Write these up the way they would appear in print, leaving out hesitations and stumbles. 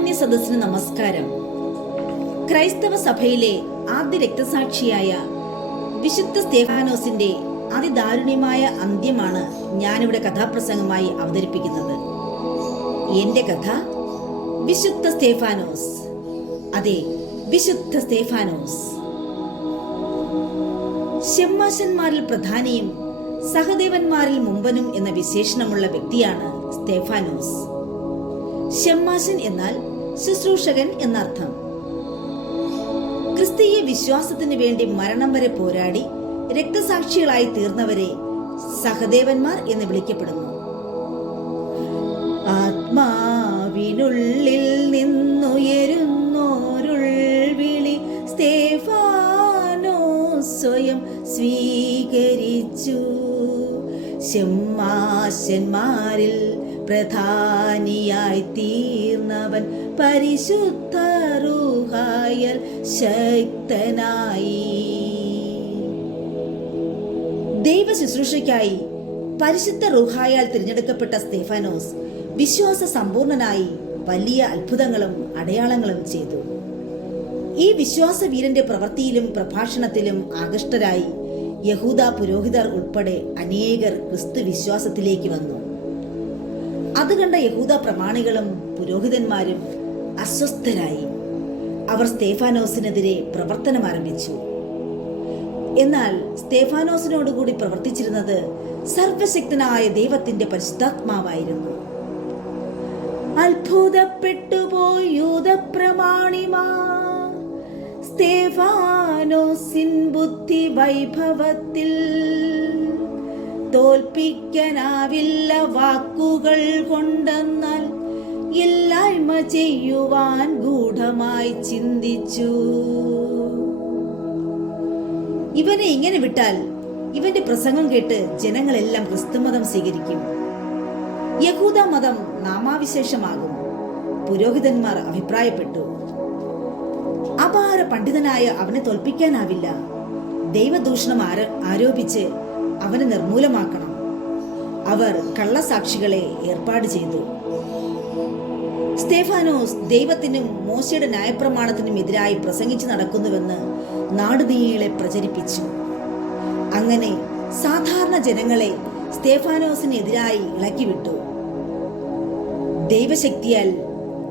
മാന്യ സദസ്സിന് നമസ്കാരം. ക്രൈസ്തവ സഭയിലെ ആദ്യ രക്തസാക്ഷിയായ വിശുദ്ധ സ്തേഫാനോസിന്റെ അതിദാരുണ്യമായ അന്ത്യമാണ് ഞാനിവിടെ കഥാപ്രസംഗമായി അവതരിപ്പിക്കുന്നത്. എന്റെ കഥ വിശുദ്ധ സ്തേഫാനോസ്. അതെ, വിശുദ്ധ സ്തേഫാനോസ്. ശെമ്മാശന്മാരിൽ പ്രധാനിയും സഹദേവന്മാരിൽ മുമ്പനും എന്ന വിശേഷണമുള്ള വ്യക്തിയാണ് സ്തേഫാനോസ്. ശെമ്മാശൻ എന്നാൽ ശുശ്രൂഷകൻ എന്നർത്ഥം. ക്രിസ്തീയ വിശ്വാസത്തിന് വേണ്ടി മരണം വരെ പോരാടി രക്തസാക്ഷികളായി തീർന്നവരെ സഹദേവന്മാർ എന്ന് വിളിക്കപ്പെടുന്നു. ആത്മാവിനുള്ളിൽ നിന്നുയരുന്നോരുൾ വിളി സ്തേഫാനോസ് സ്വയം സ്വീകരിച്ചു. ശെമ്മാശന്മാരിൽ പ്രധാനിയായി തീർന്നവൻ പരിശുദ്ധ റൂഹായാൽ ശക്തനായി. ദൈവ ശുശ്രൂഷയ്ക്കായി പരിശുദ്ധ റൂഹായാൽ തിരഞ്ഞെടുക്കപ്പെട്ട സ്തേഫാനോസ് വിശ്വാസ സമ്പൂർണനായി വലിയ അത്ഭുതങ്ങളും അടയാളങ്ങളും ചെയ്തു. ഈ വിശ്വാസവീരന്റെ പ്രവൃത്തിയിലും പ്രഭാഷണത്തിലും ആകൃഷ്ടരായി യഹൂദ പുരോഹിതർ ഉൾപ്പെടെ അനേകർ ക്രിസ്തു വിശ്വാസത്തിലേക്ക് വന്നു. അത് കണ്ട യഹൂദ പ്രമാണികളും പുരോഹിതന്മാരും അസ്വസ്ഥരായി. അവർ സ്തേഫാനോസിനെതിരെ പ്രവർത്തനം ആരംഭിച്ചു. എന്നാൽ സ്തേഫാനോസിനോടുകൂടി പ്രവർത്തിച്ചിരുന്നത് സർവശക്തനായ ദൈവത്തിന്റെ പരിശുദ്ധാത്മാവായിരുന്നു. അത്ഭുതപ്പെട്ടുപോയി യൂദപ്രമാണിമാർ സ്തേഫാനോസിൻ ബുദ്ധി വൈഭവത്തിൽ. തോൽപ്പിക്കാനാവില്ല വാക്കുകൾ കൊണ്ടെന്നാൽ ഇല്ലായ്മ ചെയ്യുവാൻ ഗൂഢമായി ചിന്തിച്ചു. ഇവനെ ഇങ്ങനെ വിട്ടാൽ ഇവന്റെ പ്രസംഗം കേട്ട് ജനങ്ങളെല്ലാം ക്രിസ്തുമതം സ്വീകരിക്കും. യഹൂദ മതം നാമാവിശേഷമാകും. പുരോഹിതന്മാർ അഭിപ്രായപ്പെട്ടു. അപാര പണ്ഡിതനായ അവനെ തോൽപ്പിക്കാനാവില്ല. ദൈവദൂഷണം ആരോപിച്ച് അവനെ നിർമൂലമാക്കണം. അവർ കള്ളസാക്ഷികളെ ഏർപ്പാട് ചെയ്തു. സ്തേഫാനോസ് ദൈവത്തിനും മോശയുടെ ന്യായപ്രമാണത്തിനും എതിരായി പ്രസംഗിച്ചു നടക്കുന്നുവെന്ന് നാടുനീളെ പ്രചരിപ്പിച്ചു. അങ്ങനെ സാധാരണ ജനങ്ങളെ സ്തേഫാനോസിനെതിരായി ഇളക്കിവിട്ടു. ദൈവശക്തിയാൽ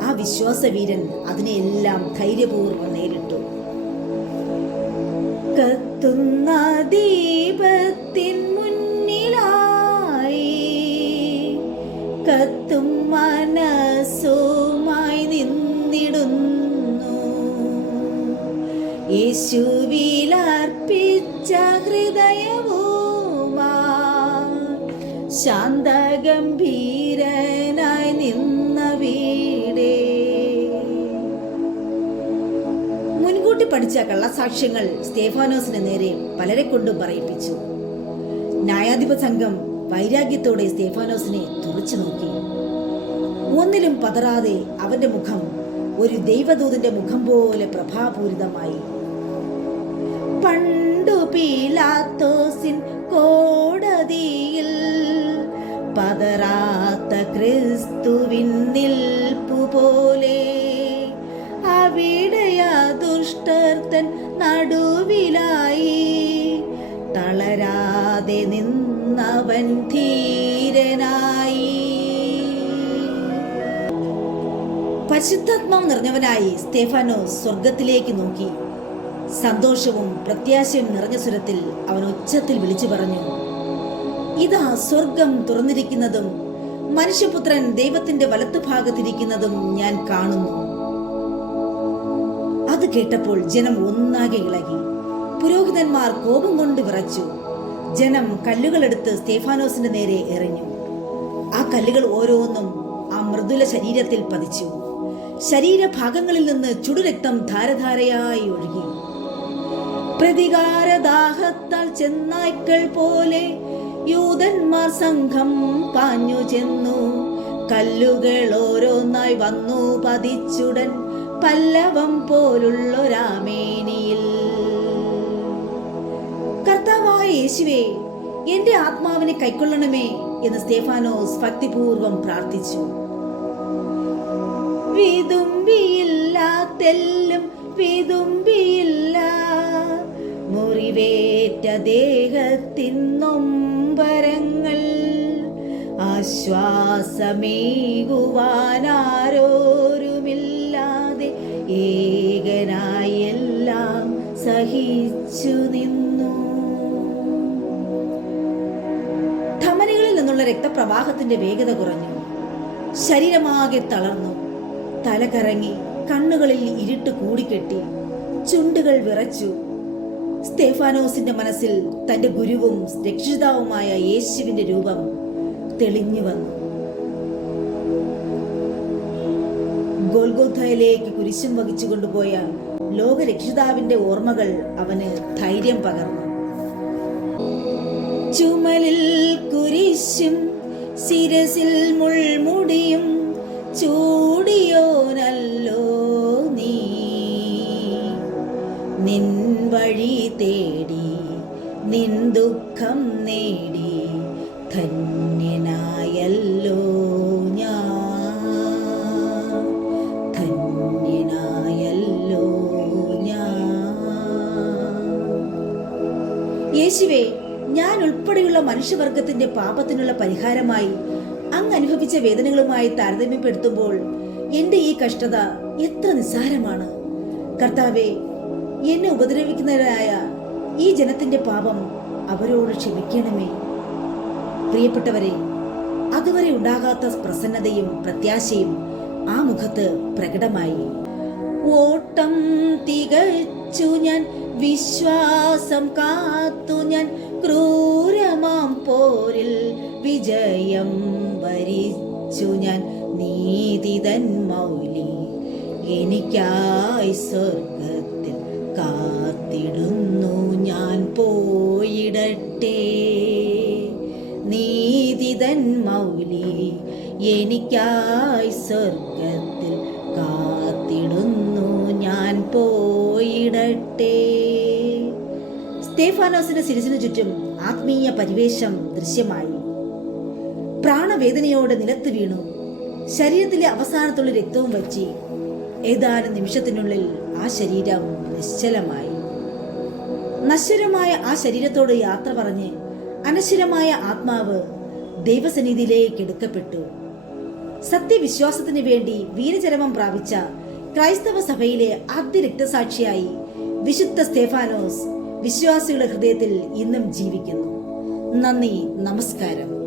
ആ വിശ്വാസവീരൻ അതിനെല്ലാം ധൈര്യപൂർവ്വം നേരിട്ടു. കത്തുന്ന ദീപത്തിൻ മുന്നിലായി കത്തും മനസ്സുമായി നിന്നിടുന്നു. യേശുവിലർപ്പിച്ച ഹൃദയവുമാ ശാന്തഗംഭീരനായി നിന്ന വീടേ. മുൻകൂട്ടി പഠിച്ച കള്ളസാക്ഷ്യങ്ങൾ സ്തേഫാനോസിന് നേരെ പലരെ കൊണ്ടും പറയിപ്പിച്ചു. ന്യായാധിപ സംഘം വൈരാഗ്യത്തോടെ സ്തേഫാനോസിനെ തുറച്ചു നോക്കി. ഒന്നിലും പതറാതെ അവന്റെ മുഖം ഒരു ദൈവദൂതന്റെ മുഖം പോലെ പ്രഭാപൂരിതമായി. പണ്ടു പീലാത്തോസിൻ കോടതിയിൽ പതറാത്ത ക്രിസ്തുവിൻ നിൽപ്പു പോലെ അവിടെയാ ദുഷ്ടർത്തൻ നടുവിലായി തളരാതെ നിന്നവൻ ധീരനായി. പരിശുദ്ധാത്മാവ് നിറഞ്ഞവനായി സ്തേഫാനോസ് സ്വർഗത്തിലേക്ക് നോക്കി. സന്തോഷവും പ്രത്യാശയും നിറഞ്ഞ സ്വരത്തിൽ അവൻ ഉച്ചത്തിൽ വിളിച്ചു പറഞ്ഞു, ഇതാ സ്വർഗം തുറന്നിരിക്കുന്നതും മനുഷ്യപുത്രൻ ദൈവത്തിന്റെ വലത്തുഭാഗത്തിരിക്കുന്നതും ഞാൻ കാണുന്നു. അത് കേട്ടപ്പോൾ ജനം ഒന്നാകെ ഇളകി. പുരോഹിതന്മാർ കോപം കൊണ്ട് വിറച്ചു. ജനം കല്ലുകളെടുത്ത് സ്തേഫാനോസിന്റെ നേരെ എറിഞ്ഞു. ആ കല്ലുകൾ ഓരോന്നും ആ മൃദുല ശരീരത്തിൽ പതിച്ചു. ശരീരഭാഗങ്ങളിൽ നിന്ന് ചുടുരക്തം ധാരധാരയായി ഒഴുകി. പ്രതികാരദാഹത്താൽ ചെന്നായ്ക്കൾ പോലെ യൂദന്മാർ സംഘം പാഞ്ഞു ചെന്നു. കല്ലുകൾ ഓരോന്നായി വന്നു പതിച്ചുടൻ പല്ലവം പോലുള്ളൊരാമേനിയിൽ. കർത്താവായ യേശുവേ, എന്റെ ആത്മാവിനെ കൈക്കൊള്ളണമേ എന്ന് സ്തേഫാനോസ് ഭക്തിപൂർവം പ്രാർത്ഥിച്ചു. വിതുമ്പിയില്ല, തെല്ലും വിതുമ്പിയില്ല. മുറിവേറ്റ ദേഹത്തിൻ നൊമ്പരങ്ങൾ ആശ്വാസമേകുവാനാരോരുമില്ലാതെ ഏകനായി എല്ലാം സഹിച്ചു നിന്നു. ധമനികളിൽ നിന്നുള്ള രക്തപ്രവാഹത്തിന്റെ വേഗത കുറഞ്ഞു. ശരീരമാകെ തളർന്നു. തല കറങ്ങി, കണ്ണുകളിൽ ഇരുട്ട് കൂടിക്കെട്ടി, ചുണ്ടുകൾ വിറച്ചു. സ്തേഫാനോസിന്റെ മനസ്സിൽ തന്റെ ഗുരുവും രക്ഷിതാവുമായ യേശുവിന്റെ രൂപം തെളിഞ്ഞു വന്നു. ഗോൽഗോഥയിലേക്ക് കുരിശും വഹിച്ചു കൊണ്ടുപോയ ലോകരക്ഷിതാവിന്റെ ഓർമ്മകൾ അവന് ധൈര്യം പകർന്നു. ചുമലിൽ കുരിശും ശിരസിൽ മുൾമുടിയും ചൂടിയോനല്ലോ നീ. നിൻ വഴി തേടി നിൻ ദുഃഖം നേടി ധന്യനായല്ലോ ഞാൻ, ധന്യനായല്ലോ ഞാൻ. യേശുവേ, ഞാൻ ഉൾപ്പെടെയുള്ള മനുഷ്യവർഗത്തിന്റെ പാപത്തിനുള്ള പരിഹാരമായി അങ്ങ് അനുഭവിച്ച വേദനകളുമായി താരതമ്യപ്പെടുത്തുമ്പോൾ എന്റെ ഈ കഷ്ടത എത്ര നിസ്സാരമാണ്. കർത്താവേ, എന്നെ ഉപദ്രവിക്കുന്നവരായ ഈ ജനത്തിന്റെ പാപം അവരോട് ക്ഷമിക്കണമേ. പ്രിയപ്പെട്ടവരെ, അതുവരെ ഉണ്ടാകാത്ത പ്രസന്നതയും പ്രത്യാശയും ആ മുഖത്ത് പ്രകടമായി. ഓട്ടം തികച്ചു ഞാൻ, വിശ്വാസം കാത്തു ഞാൻ, ക്രൂരമാം പോരിൽ വിജയം വരിച്ചു ഞാൻ. നീതിതൻ മൗലി എനിക്കായി സ്വർഗത്തിൽ കാത്തിടുന്നു ഞാൻ പോയിടട്ടെ. നീതിതൻ മൗലി എനിക്കായി സ്വർഗത്തിൽ കാത്തിടുന്നു ഞാൻ പോയിടട്ടെ. സ്തേഫാനോസിന്റെ ശിരസിനു ചുറ്റും ആത്മീയ പരിവേഷം ദൃശ്യമായി. പ്രാണവേദനയോടെ നിലത്ത് വീണു. ശരീരത്തിലെ അവസാനത്തുള്ള രക്തവും വറ്റി. ഏതാനും നിമിഷത്തിനുള്ളിൽ ആ ശരീരം നിശ്ചലമായി. നശ്വരമായ ആ ശരീരത്തോട് യാത്ര പറഞ്ഞ് അനശ്വരമായ ആത്മാവ് ദൈവസന്നിധിയിലേക്ക് എടുക്കപ്പെട്ടു. സത്യവിശ്വാസത്തിന് വേണ്ടി വീരചരമം പ്രാപിച്ച ക്രൈസ്തവ സഭയിലെ ആദ്യ രക്തസാക്ഷിയായി വിശുദ്ധ സ്തേഫാനോസ് വിശ്വാസികളുടെ ഹൃദയത്തിൽ ഇന്നും ജീവിക്കുന്നു. നന്ദി, നമസ്കാരം.